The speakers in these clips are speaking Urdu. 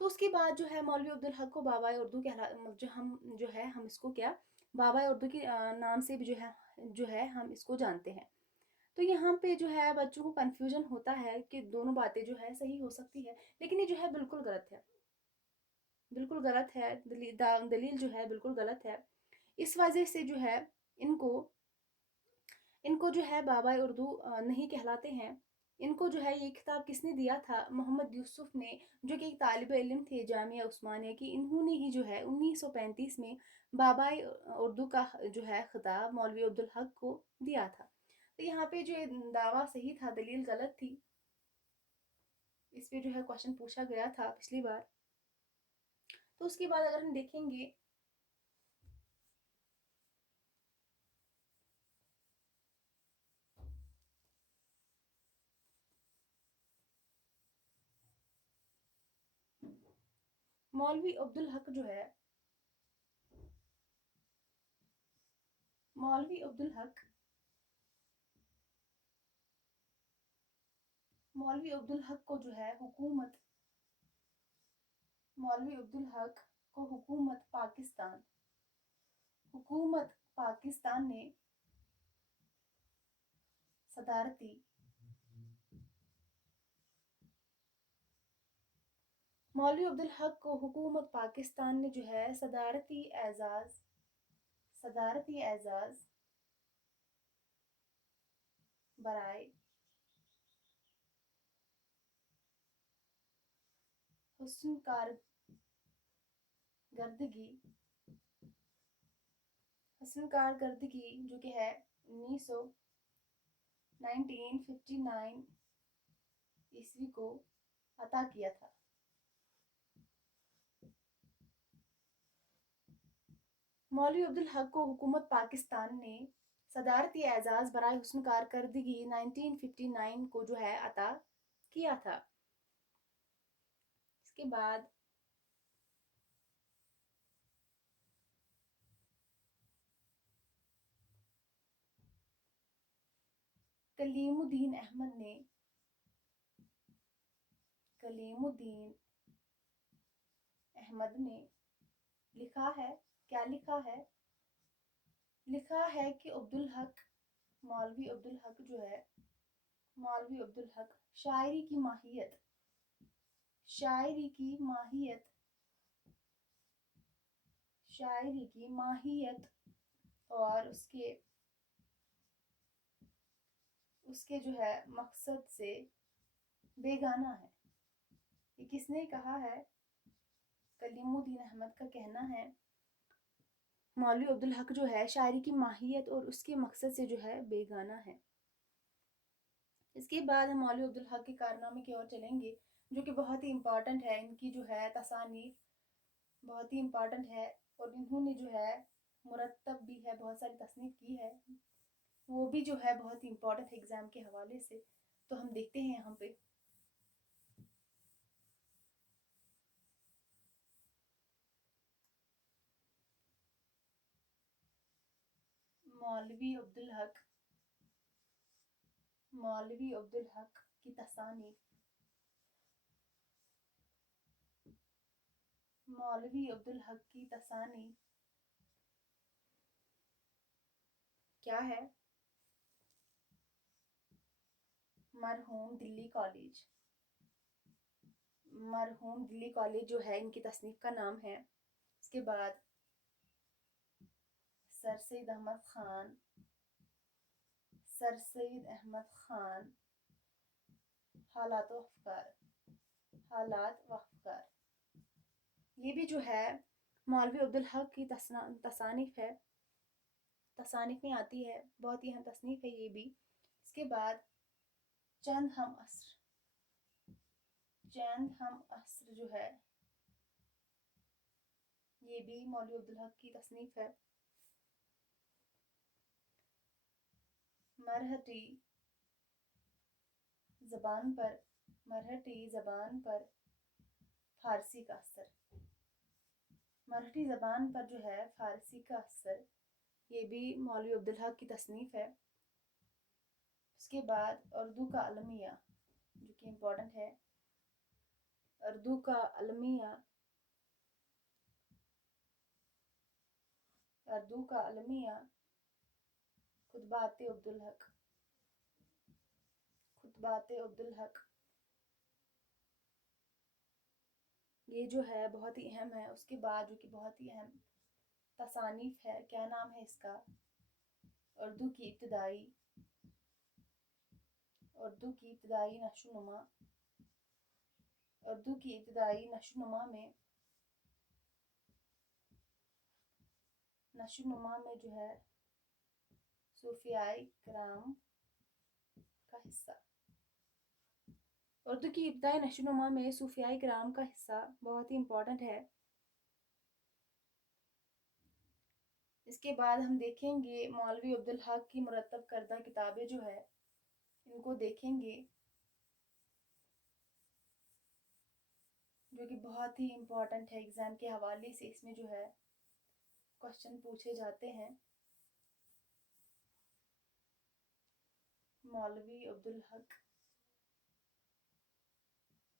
تو اس کے بعد جو ہے مولوی عبدالحق کو بابائے اردو ہم اس کو کیا بابائے اردو کے نام سے بھی جو ہے ہم اس کو جانتے ہیں۔ تو یہاں پہ جو ہے بچوں کو کنفیوژن ہوتا ہے کہ دونوں باتیں جو ہے صحیح ہو سکتی ہے، لیکن یہ جو ہے بالکل غلط ہے، بالکل غلط ہے، دلیل جو ہے بالکل غلط ہے۔ اس وجہ سے جو ہے ان کو ان کو جو ہے بابائے اردو نہیں کہلاتے ہیں۔ ان کو جو ہے یہ خطاب کس نے دیا تھا؟ محمد یوسف نے، جو کہ ایک طالب علم تھے جامعہ عثمانیہ کی۔ انہوں نے ہی جو ہے 1935 میں بابائے اردو کا جو ہے خطاب مولوی عبدالحق کو دیا تھا۔ تو یہاں پہ جو دعویٰ صحیح تھا، دلیل غلط تھی۔ اس پہ جو ہے کوشچن پوچھا گیا تھا پچھلی بار۔ تو اس کے بعد اگر ہم دیکھیں گے مولوی عبدالحق جو ہے مولوی عبدالحق مولوی عبدالحق کو جو ہے مولوی عبدالحق کو حکومت پاکستان نے صدارتی مولوی عبدالحق کو حکومت پاکستان نے جو ہے صدارتی اعزاز برائے حسن کارکردگی جو کہ ہے 1959 عیسوی کو عطا کیا تھا۔ مولوی عبدالحق کو حکومت پاکستان نے صدارتی اعزاز برائے حسن کارکردگی 1959 کو جو ہے عطا کیا تھا۔ اس کے بعد کلیم الدین احمد نے لکھا ہے، کیا لکھا ہے؟ لکھا ہے کہ مولوی عبدالحق جو ہے شاعری کی ماہیت اور اس کے جو ہے مقصد سے بیگانہ ہے۔ یہ کس نے کہا ہے؟ کلیم الدین احمد کا کہنا ہے مولوی عبدالحق جو ہے شاعری کی ماہیت اور اس کے مقصد سے جو ہے بیگانہ ہے۔ اس کے بعد ہم مولوی عبدالحق کے کارنامے کی اور چلیں گے، جو کہ بہت ہی امپورٹنٹ ہے۔ ان کی جو ہے تصانیف بہت ہی امپورٹنٹ ہے، اور انہوں نے جو ہے مرتب بھی ہے، بہت ساری تصنیف کی ہے، وہ بھی جو ہے بہت ہی امپورٹنٹ ہے ایگزام کے حوالے سے۔ تو ہم دیکھتے ہیں یہاں پہ مولوی عبدالحق کی تصانیف۔ مولوی عبدالحق کی تصانیف کیا ہے؟ مرحوم دلی کالج جو ہے ان کی تصنیف کا نام ہے۔ اس کے بعد سر سید احمد خان حالات و افکار، یہ بھی جو ہے مولوی عبدالحق کی تصانیف ہے، تصانیف میں آتی ہے، بہت ہی اہم تصنیف ہے یہ بھی۔ اس کے بعد چند ہم عصر جو ہے یہ بھی مولوی عبدالحق کی تصنیف ہے۔ مرہٹی زبان پر فارسی کا اثر، مرہٹی زبان پر جو ہے فارسی کا اثر، یہ بھی مولوی عبدالحق کی تصنیف ہے۔ اس کے بعد اردو کا المیہ جو کہ امپورٹنٹ ہے، اردو کا المیہ، اردو کا المیہ خطبات عبدالحق، خطبات عبدالحق، یہ جو ہے بہت ہی اہم ہے۔ اس کے بعد جو کہ بہت ہی اہم تصانیف ہے، کیا نام ہے اس کا؟ اردو کی ابتدائی، اردو کی ابتدائی نشو و نما، اردو کی ابتدائی نشو و نما میں، نشو و نما میں جو ہے صوفیائے کرام کا حصہ، اردو کی ابتدائی نشو و نما میں صوفیائے کرام کا حصہ بہت ہی امپورٹنٹ ہے۔ اس کے بعد ہم دیکھیں گے مولوی عبدالحق کی مرتب کردہ کتابیں جو ہے ان کو دیکھیں گے، جو کہ بہت ہی امپورٹنٹ ہے، ایگزام کے حوالے سے اس میں جو ہے کوشچن پوچھے جاتے ہیں۔ مولوی عبدالحق،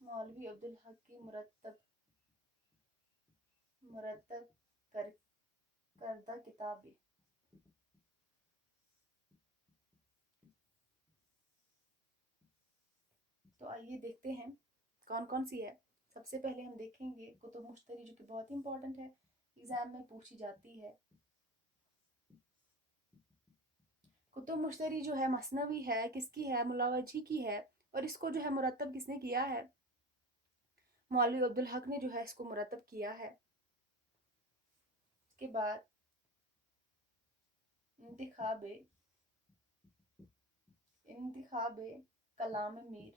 مولوی عبدالحق کی مرتب کردہ کتابیں، تو آئیے دیکھتے ہیں کون کون سی ہے۔ سب سے پہلے ہم دیکھیں گے کتب مشتری، جو کہ بہت ہی امپورٹنٹ ہے، ایگزام میں پوچھی جاتی ہے۔ کتب مشتری جو ہے مثنوی ہے، کس کی ہے؟ ملاوجھی کی ہے، اور اس کو جو ہے مرتب کس نے کیا ہے؟ مولوی عبدالحق نے جو ہے اس کو مرتب کیا ہے۔ اس کے بعد انتخاب کلام میر،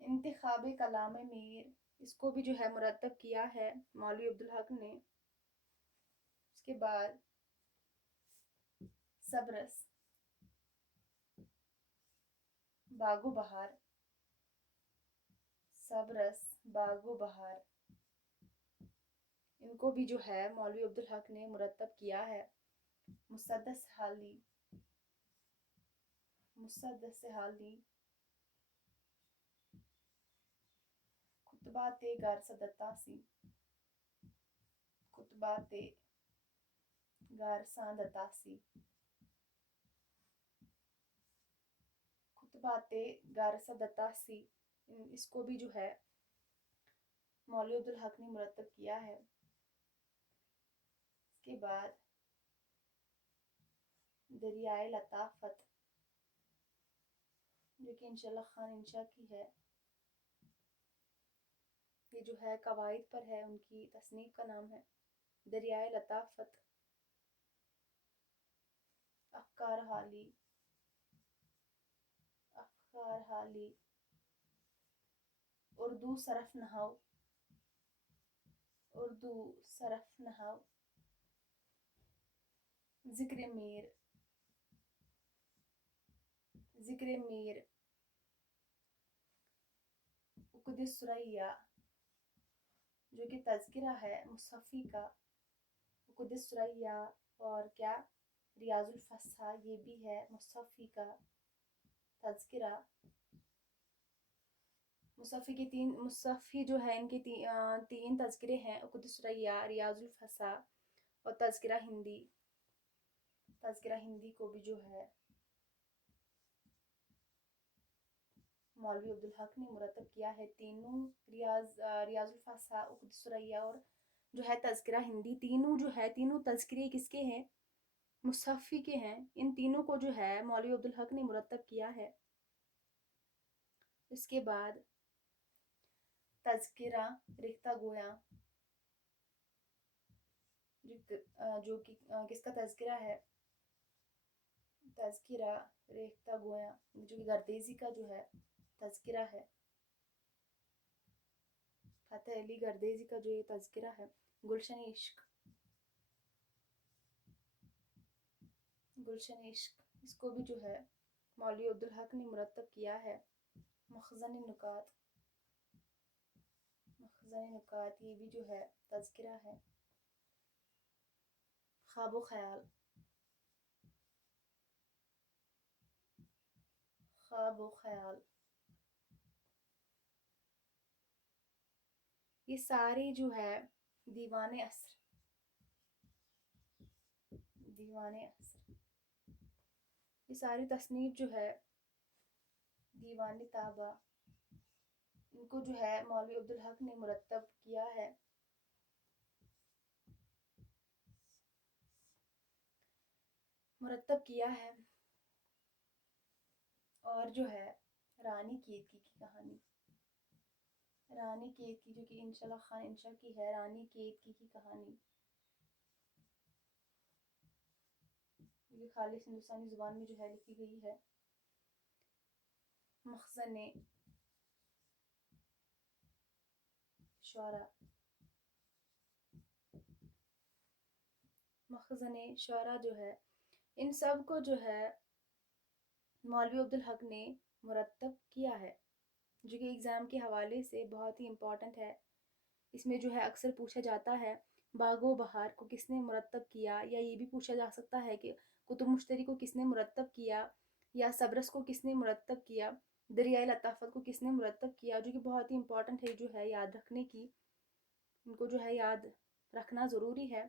انتخاب کلام میر، اس کو بھی جو ہے مرتب کیا ہے مولوی عبدالحق نے۔ اس کے بعد صبرس، باغ و بہار، صبرس، باغ و بہار، ان کو بھی جو ہے مولوی عبدالحق نے مرتب کیا ہے۔ مسدس حالی، مسدس حالی، خطبات گارسدتاسی، خطبات گارسادتاسی، خطبات گارسدتاسی، اس کو بھی جو ہے مولوی عبدالحق نے مرتب کیا ہے۔ اس کے بعد دریائے لطافت، جو کہ انشاءاللہ خان انشا کی ہے، یہ جو ہے قواعد پر ہے، ان کی تصنیف کا نام ہے دریائے لطافت۔ افکار حالی، افکار حالی، اردو صرف نحو، اردو صرف نحو، ذکر میر، ذکر میر، عقد الثریہ، جو کہ تذکرہ ہے مصحفی کا، عقد الثریہ، اور کیا ریاض الفصحى، یہ بھی ہے مصحفی کا تذکرہ۔ مصحفی کے مصحفی جو ہے ان کے تین تذکرے ہیں، عقد الثریہ، ریاض الفصحى اور تذکرہ ہندی۔ تذکرہ ہندی کو بھی جو ہے مولوی عبدالحق نے مرتب کیا ہے۔ تینوں ریاض الفصحى، عقد الثریہ اور جو ہے تذکرہ ہندی، تینوں جو ہے تینوں تذکرے کس کے ہیں؟ مصحفی کے ہیں۔ ان تینوں کو جو ہے مولوی عبدالحق نے مرتب کیا ہے۔ اس کے بعد تذکرہ ریختہ گویاں، جو کہ کس کا تذکرہ ہے؟ تذکرہ ریختہ گویاں، جو کہ گردیزی کا جو ہے تذکرہ ہے، فتح علی گردیزی کا جو یہ تذکرہ ہے۔ گلشن عشق، گلشن عشق، اس کو بھی جو ہے مولوی عبدالحق نے مرتب کیا ہے۔ مخزن نکات، مخزن نکات، یہ بھی جو ہے تذکرہ ہے۔ خواب و خیال، خواب و خیال، یہ سارے جو ہے دیوان اثر، دیوان اثر، یہ ساری تصنیف جو ہے دیوان طابہ، ان کو جو ہے مولوی عبدالحق نے مرتب کیا ہے. اور جو ہے رانی کیتکی کی کہانی، رانی کیتکی جو کہ انشاءاللہ خان انشا کی ہے، رانی کیتکی کی کہانی، یہ خالص ہندوستانی زبان میں جو ہے لکھی گئی ہے. مخزن شعراء، مخزن شعراء جو ہے، ان سب کو جو ہے مولوی عبدالحق نے مرتب کیا ہے، جو کہ ایگزام کے حوالے سے بہت ہی امپورٹنٹ ہے. اس میں جو ہے اکثر پوچھا جاتا ہے باغ و بہار کو کس نے مرتب کیا، یا یہ بھی پوچھا جا سکتا ہے کہ کتب مشتری کو کس نے مرتب کیا، یا سبرس کو کس نے مرتب کیا، دریائے لطافت کو کس نے مرتب کیا، جو کہ بہت ہی امپورٹنٹ ہے، جو ہے یاد رکھنے کی، ان کو جو ہے یاد رکھنا ضروری ہے.